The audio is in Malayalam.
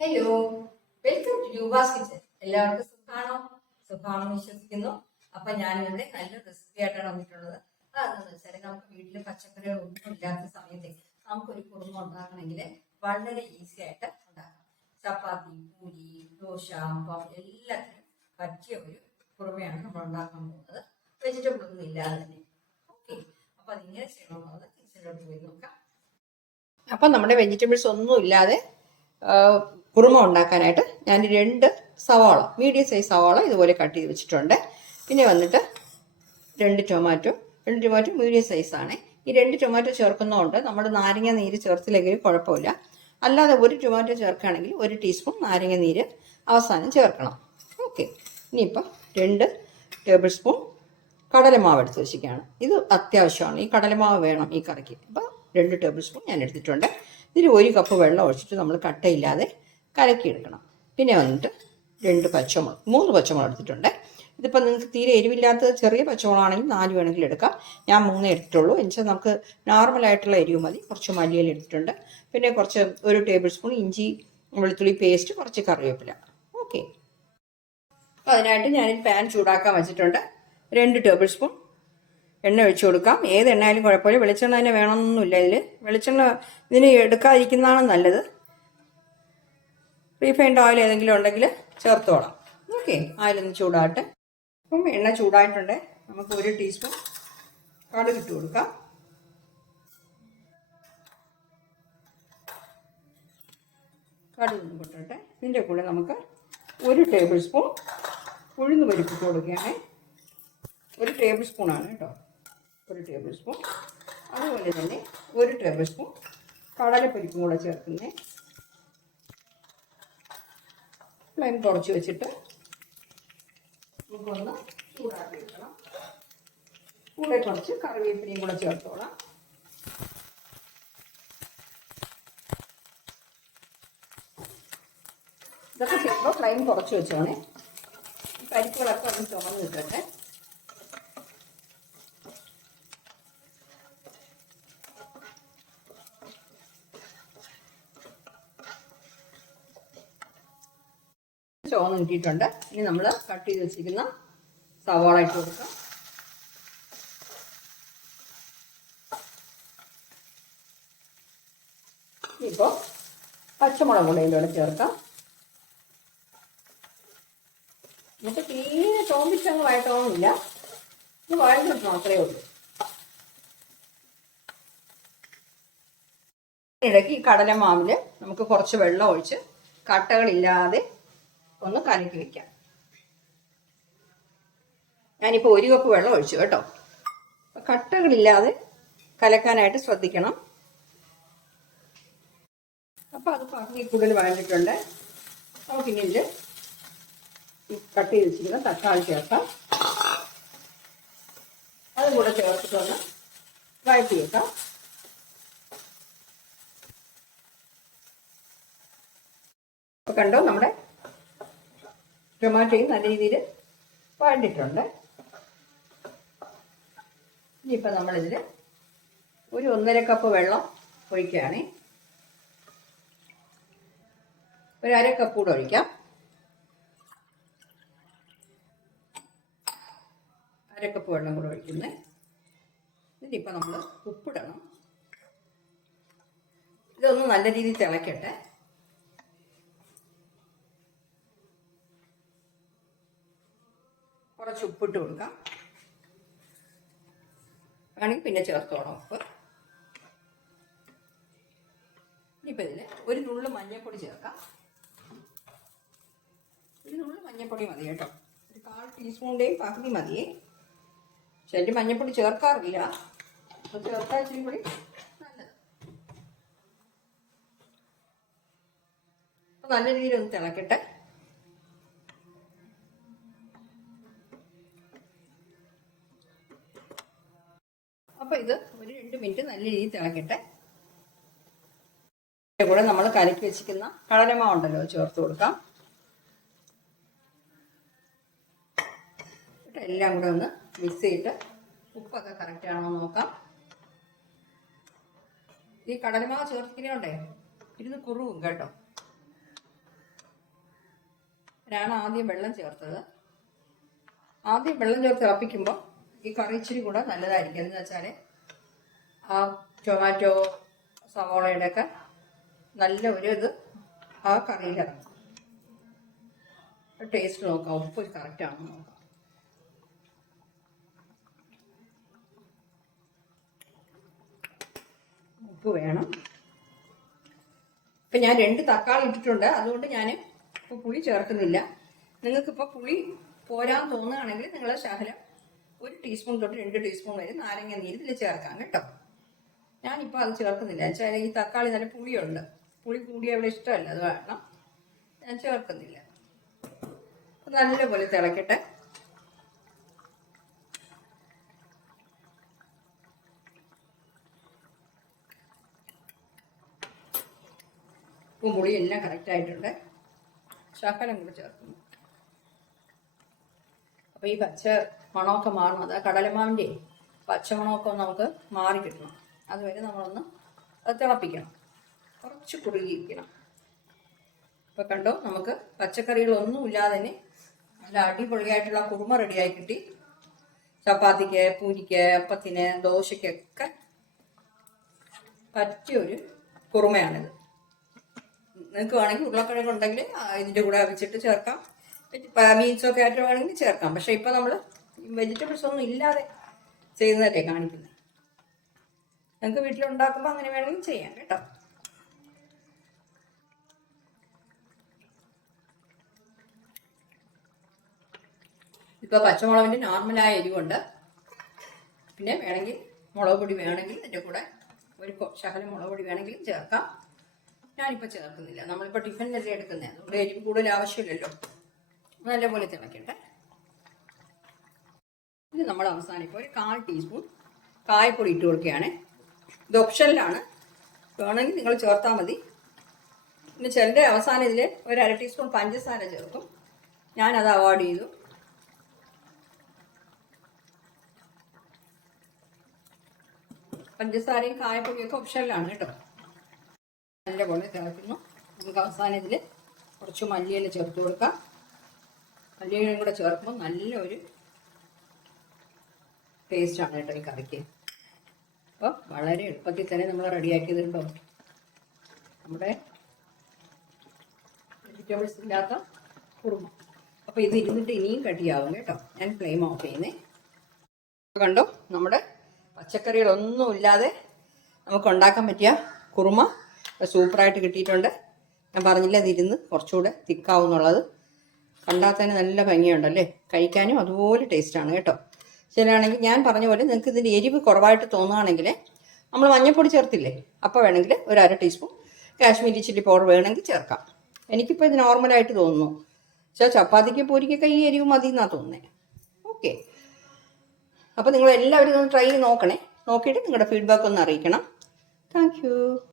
Hello welcome to Yuva's kitchen എല്ലാവർക്കും സുഖാണോ? സുഖാണോ വിശ്വസിക്കുന്നു. അപ്പൊ ഞാൻ ഇവിടെ നല്ല റെസിപ്പി ആയിട്ടാണ് വന്നിട്ടുള്ളത്. അതെന്താണെന്ന് വെച്ചാൽ നമുക്ക് വീട്ടിൽ പച്ചക്കറികൾ ഒന്നും ഇല്ലാത്ത സമയത്ത് നമുക്കൊരു കുറുമ ഉണ്ടാക്കണമെങ്കിൽ വളരെ ഈസി ആയിട്ട് ഉണ്ടാക്കാം. ചപ്പാത്തി പൂരി ദോശ അപ്പം എല്ലാത്തിനും പറ്റിയ ഒരു കുറുമയാണ് നമ്മൾ ഉണ്ടാക്കാൻ പോകുന്നത്. വെജിറ്റബിൾ ഒന്നും ഇല്ലാതെ തന്നെ. ഓക്കെ അപ്പൊ അതിങ്ങനെ ചെയ്യണമെന്നുള്ളത് കിച്ചണിലോട്ട് പോയി നോക്കാം. അപ്പം നമ്മുടെ വെജിറ്റബിൾസ് ഒന്നും ഇല്ലാതെ കുറുമ ഉണ്ടാക്കാനായിട്ട് ഞാൻ രണ്ട് സവാള മീഡിയം സൈസ് സവാള ഇതുപോലെ കട്ട് ചെയ്ത് വെച്ചിട്ടുണ്ട്. പിന്നെ വന്നിട്ട് രണ്ട് ടൊമാറ്റോ രണ്ട് ടൊമാറ്റോ മീഡിയം സൈസാണ് ഈ രണ്ട് ടൊമാറ്റോ ചേർക്കുന്നതുകൊണ്ട് നമ്മൾ നാരങ്ങ നീര് ചേർത്തില്ലെങ്കിൽ കുഴപ്പമില്ല. അല്ലാതെ ഒരു ടൊമാറ്റോ ചേർക്കുകയാണെങ്കിൽ ഒരു ടീസ്പൂൺ നാരങ്ങ നീര് അവസാനം ചേർക്കണം. ഓക്കെ ഇനിയിപ്പോൾ രണ്ട് ടേബിൾ സ്പൂൺ കടലമാവ് എടുത്ത് വെച്ചിരിക്കുകയാണ്. ഇത് അത്യാവശ്യമാണ്. ഈ കടലമാവ് വേണം ഈ കറിക്ക്. അപ്പോൾ രണ്ട് ടേബിൾ സ്പൂൺ ഞാൻ എടുത്തിട്ടുണ്ട്. ഇതിൽ ഒരു കപ്പ് വെള്ളം ഒഴിച്ചിട്ട് നമ്മൾ കട്ടയില്ലാതെ കലക്കിയെടുക്കണം. പിന്നെ വന്നിട്ട് രണ്ട് പച്ചമുളക് മൂന്ന് പച്ചമുളക് എടുത്തിട്ടുണ്ട്. ഇതിപ്പോൾ നിങ്ങൾക്ക് തീരെ എരിവില്ലാത്ത ചെറിയ പച്ചമുളകാണെങ്കിൽ നാല് വേണമെങ്കിൽ എടുക്കാം. ഞാൻ മൂന്നേ എടുത്തിട്ടുള്ളൂ. എന്നുവെച്ചാൽ നമുക്ക് നോർമലായിട്ടുള്ള എരിവ് മതി. കുറച്ച് മല്ലിയിൽ എടുത്തിട്ടുണ്ട്. പിന്നെ കുറച്ച് ഒരു ടേബിൾ സ്പൂൺ ഇഞ്ചി വെളുത്തുള്ളി പേസ്റ്റ് കുറച്ച് കറിവേപ്പില. ഓക്കെ അപ്പോൾ അതിനായിട്ട് ഞാൻ പാൻ ചൂടാക്കാൻ വെച്ചിട്ടുണ്ട്. രണ്ട് ടേബിൾ സ്പൂൺ എണ്ണ ഒഴിച്ചു കൊടുക്കാം. ഏത് എണ്ണയായാലും കുഴപ്പമില്ല. വെളിച്ചെണ്ണ തന്നെ വേണമെന്നൊന്നുമില്ല ഇതിൽ വെളിച്ചെണ്ണ ഇതിന് എടുക്കാതിരിക്കുന്നതാണ് നല്ലത്. റീഫൈൻഡ് ഓയിൽ ഏതെങ്കിലും ഉണ്ടെങ്കിൽ ചേർത്തോളാം. ഓക്കെ ആയിലൊന്ന് ചൂടാട്ടെ അപ്പം എണ്ണ ചൂടായിട്ടുണ്ട്. നമുക്ക് ഒരു ടീസ്പൂൺ കടുക് ഇട്ട് കൊടുക്കാം. കടുക് കൊട്ടട്ടെ ഇതിന്റെ കൂടെ നമുക്ക് ഒരു ടേബിൾ സ്പൂൺ ഉഴുന്ന് പരിപ്പ് കൊടുക്കുകയാണേ. ഒരു ടേബിൾ സ്പൂണാണ് കേട്ടോ. ഒരു ടേബിൾ സ്പൂൺ അതുപോലെ തന്നെ ഒരു ടേബിൾ സ്പൂൺ കടലപ്പരിപ്പും കൂടെ ചേർക്കുന്നേ. ഫ്ലെയിം കുറച്ച് വെച്ചിട്ട് നമുക്കൊന്ന് ചൂടാക്കി വെക്കണം. കൂടെ കുറച്ച് കറിവേപ്പിലയും കൂടെ ചേർത്തോളാം. ഇതൊക്കെ ചെയ്യുമ്പോൾ ഫ്ലെയിം കുറച്ച് വെച്ചോണേ. പരിപ്പുകളൊക്കെ ഒന്ന് ചുമന്ന് കിട്ടട്ടെ. ചോന്ന് കിട്ടിയിട്ടുണ്ട് ഇനി നമ്മൾ കട്ട് ചെയ്ത് വെച്ചിരിക്കുന്ന സവാള ഇട്ട് കൊടുക്കാം. ഇപ്പോൾ പച്ചമുളക് കൂടെ ചേർക്കാം. നമുക്ക് തീരെ തോന്നിച്ചങ്ങ് വഴട്ടണമെന്നില്ല ഇത് വഴഞ്ഞിട്ട് മാത്രമേ ഉള്ളൂ. ഇടയ്ക്ക് ഈ കടലമാവിൽ നമുക്ക് കുറച്ച് വെള്ളം ഒഴിച്ച് കട്ടകളില്ലാതെ ഒന്ന് കലക്കി വെക്കാം. ഞാനിപ്പോൾ ഒരു കപ്പ് വെള്ളം ഒഴിച്ചു കേട്ടോ. കട്ടകളില്ലാതെ കലക്കാനായിട്ട് ശ്രദ്ധിക്കണം. അപ്പോൾ അത് പകുതി കൂടുതൽ വഴണ്ടിട്ടുണ്ട്. നമുക്കിനി ഇതിൽ ഈ കട്ട് ചെയ്ത് വെച്ചിരിക്കുന്ന തക്കാളി ചേർക്കാം. അതും കൂടെ ചേർത്തിട്ടൊന്ന് വഴറ്റി വെക്കാം. അപ്പോൾ കണ്ടോ നമ്മുടെ ടൊമാറ്റോയും നല്ല രീതിയിൽ വഴണ്ടിട്ടുണ്ട്. ഇനിയിപ്പോൾ നമ്മളിതിൽ ഒരു ഒന്നര കപ്പ് വെള്ളം ഒഴിക്കുകയാണ്. ഒരു അര കപ്പ് കൂടെ ഒഴിക്കാം. അര കപ്പ് വെള്ളം കൂടെ ഒഴിക്കുന്നത് ഇതിനിപ്പോൾ നമ്മൾ ഉപ്പിടണം. ഇതൊന്ന് നല്ല രീതിയിൽ തിളക്കട്ടെ. കുറച്ച് ഉപ്പിട്ട് കൊടുക്കാം. വേണമെങ്കിൽ പിന്നെ ചേർത്തോണം ഉപ്പ്. ഇനിയിപ്പോൾ ഇതിൽ ഒരു നുള്ളു മഞ്ഞൾപ്പൊടി ചേർക്കാം. ഒരു നുള്ളു മഞ്ഞൾപ്പൊടി മതി കേട്ടോ. ഒരു കാൽ ടീസ്പൂണിന്റെയും പകുതി മതിയേ ശരി മഞ്ഞൾപ്പൊടി ചേർക്കാറില്ല. അപ്പോൾ ചേർത്താൽ ഇച്ചിരി കൂടി നല്ലത്. അപ്പോൾ നല്ല രീതിയിൽ ഒന്ന് തിളക്കട്ടെ. നല്ല രീതിയിൽ തിളക്കട്ടെ. കൂടെ നമ്മൾ കലക്കി വെച്ചിരിക്കുന്ന കടലമാവ് ഉണ്ടല്ലോ ചേർത്ത് കൊടുക്കാം. എല്ലാം കൂടെ ഒന്ന് മിക്സ് ചെയ്തിട്ട് ഉപ്പൊക്കെ കറക്റ്റ് ആണോ നോക്കാം. ഈ കടലമാവ് ചേർത്തിരിക്കണോണ്ടേ ഇരുന്ന് കുറവും കേട്ടോ. ഞാൻ ആദ്യം വെള്ളം ചേർത്തത്. ആദ്യം വെള്ളം ചേർത്ത് തിളപ്പിക്കുമ്പോൾ ഈ കറി ഇച്ചിരി കൂടെ നല്ലതായിരിക്കും. എന്ന് വെച്ചാൽ ആ ടൊമാറ്റോ സവോളയുടെ ഒക്കെ നല്ല ഒരു ഇത് ആ കറിയിലിറങ്ങും ടേസ്റ്റ് നോക്കാം. ഉപ്പ് കറക്റ്റാണെന്ന് നോക്കാം. ഉപ്പ് വേണം. ഇപ്പം ഞാൻ രണ്ട് തക്കാളി ഇട്ടിട്ടുണ്ട്. അതുകൊണ്ട് ഞാൻ ഇപ്പോൾ പുളി ചേർക്കുന്നില്ല. നിങ്ങൾക്കിപ്പോൾ പുളി പോരാൻ തോന്നുകയാണെങ്കിൽ നിങ്ങൾ ശകലം ഒരു ടീസ്പൂൺ തൊട്ട് രണ്ട് ടീസ്പൂൺ വരെ നാരങ്ങ നീര് ഇതിൽ ചേർക്കാം കേട്ടോ. ഞാനിപ്പോൾ അത് ചേർക്കുന്നില്ല. വെച്ചാൽ ഈ തക്കാളി നല്ല പുളിയുണ്ട്. പുളി കൂടിയ ഇവിടെ ഇഷ്ടമല്ല. അത് കാരണം ഞാൻ ചേർക്കുന്നില്ല. നല്ലപോലെ തിളക്കട്ടെ. ഉപ്പും പുളിയും എല്ലാം കറക്റ്റ് ആയിട്ടുണ്ട്. ശകലം കൂടെ ചേർക്കുന്നു. അപ്പോൾ ഈ പച്ച മണമൊക്കെ മാറണം. അത് കടലമാവിന്റെ പച്ചമണമൊക്കെ നമുക്ക് മാറി കിട്ടണം. അതുവരെ നമ്മളൊന്ന് തിളപ്പിക്കണം. കുറച്ച് കുറുകിയിരിക്കണം. ഇപ്പം കണ്ടോ നമുക്ക് പച്ചക്കറികളൊന്നും ഇല്ലാതെ തന്നെ നല്ല അടിപൊളിയായിട്ടുള്ള കുറുമ റെഡിയായി കിട്ടി. ചപ്പാത്തിക്ക് പൂരിക്ക് അപ്പത്തിന് ദോശയ്ക്കൊക്കെ പറ്റിയൊരു കുറുമയാണിത്. നിങ്ങൾക്ക് വേണമെങ്കിൽ ഉരുളക്കിഴങ്ങ് ഉണ്ടെങ്കിൽ ഇതിന്റെ കൂടെ വെച്ചിട്ട് ചേർക്കാം. ബീൻസൊക്കെ ആയിട്ട് വേണമെങ്കിൽ ചേർക്കാം. പക്ഷേ ഇപ്പോൾ നമ്മൾ വെജിറ്റബിൾസ് ഒന്നും ഇല്ലാതെ ചെയ്യുന്നതല്ലേ കാണിക്കുന്നത്. നിങ്ങൾക്ക് വീട്ടിലുണ്ടാക്കുമ്പോൾ അങ്ങനെ വേണമെങ്കിൽ ചെയ്യാം കേട്ടോ. ഇപ്പോൾ പച്ചമുളകിന്റെ നോർമലായ എരിവുണ്ട്. പിന്നെ വേണമെങ്കിൽ മുളക് പൊടി വേണമെങ്കിൽ അതിന്റെ കൂടെ ഒരു ശകലം മുളക് പൊടി വേണമെങ്കിലും ചേർക്കാം. ഞാനിപ്പോൾ ചേർക്കുന്നില്ല. നമ്മളിപ്പോൾ ടിഫിനല്ലേ എടുക്കുന്നത് അതുകൊണ്ട് എരിവ് കൂടുതൽ ആവശ്യമില്ലല്ലോ. നല്ലപോലെ തിളക്കട്ടെ. ഇത് നമ്മൾ അവസാനം ഒരു കാൽ ടീസ്പൂൺ കായപ്പൊടി ഇട്ട് കൊടുക്കുകയാണ്. ഇത് ഓപ്ഷനിലാണ് വേണമെങ്കിൽ നിങ്ങൾ ചേർത്താൽ മതി. പിന്നെ ചിലരുടെ അവസാനം ഇതിൽ ഒരു അര ടീസ്പൂൺ പഞ്ചസാര ചേർക്കും. ഞാനത് അവോയ്ഡ് ചെയ്തു. പഞ്ചസാരയും കായപ്പൊടിയൊക്കെ ഓപ്ഷനിലാണ് കേട്ടോ. നല്ലപോലെ ചേർക്കുന്നു. നമുക്ക് അവസാനം ഇതിൽ കുറച്ച് മല്ലിയില ചേർത്ത് കൊടുക്കാം. മല്ലിയിലും കൂടെ ചേർക്കുമ്പോൾ നല്ലൊരു ടേസ്റ്റാണ് കേട്ടോ ഈ കറിക്ക്. അപ്പോൾ വളരെ എളുപ്പത്തിൽ തന്നെ നമ്മൾ റെഡിയാക്കിയതുണ്ടോ? നമ്മുടെ വെജിറ്റബിൾസ് ഇല്ലാത്ത കുറുമ. അപ്പോൾ ഇത് ഇരുന്നിട്ട് ഇനിയും കട്ടിയാവും കേട്ടോ. ഞാൻ ഫ്ലെയിം ഓഫ് ചെയ്യുന്നേ. കണ്ടു? നമ്മുടെ പച്ചക്കറികളൊന്നും ഇല്ലാതെ നമുക്ക് ഉണ്ടാക്കാൻ പറ്റിയ കുറുമ സൂപ്പറായിട്ട് കിട്ടിയിട്ടുണ്ട്. ഞാൻ പറഞ്ഞില്ല ഇതിരുന്ന് കുറച്ചുകൂടെ തിക്കാവും എന്നുള്ളത് കണ്ടാൽ തന്നെ നല്ല ഭംഗിയുണ്ടല്ലേ? കഴിക്കാനും അതുപോലെ ടേസ്റ്റാണ് കേട്ടോ. ചിലയാണെങ്കിൽ ഞാൻ പറഞ്ഞ പോലെ നിങ്ങൾക്ക് ഇതിന്റെ എരിവ് കുറവായിട്ട് തോന്നുകയാണെങ്കിൽ നമ്മൾ മഞ്ഞൾപ്പൊടി ചേർത്തില്ലേ അപ്പോൾ വേണമെങ്കിൽ ഒരു അര ടീസ്പൂൺ കാശ്മീരി ചില്ലി പൗഡർ വേണമെങ്കിൽ ചേർക്കാം. എനിക്കിപ്പോൾ ഇത് നോർമലായിട്ട് തോന്നുന്നു. പക്ഷേ ചപ്പാത്തിക്ക് പൂരിക്കൊക്കെ ഈ എരിവ് മതി എന്നാണ് തോന്നുന്നത് ഓക്കെ അപ്പോൾ നിങ്ങൾ എല്ലാവരും ഒന്ന് ട്രൈ ചെയ്ത് നോക്കണേ. നോക്കിയിട്ട് നിങ്ങളുടെ ഫീഡ്ബാക്ക് ഒന്ന് അറിയിക്കണം. താങ്ക്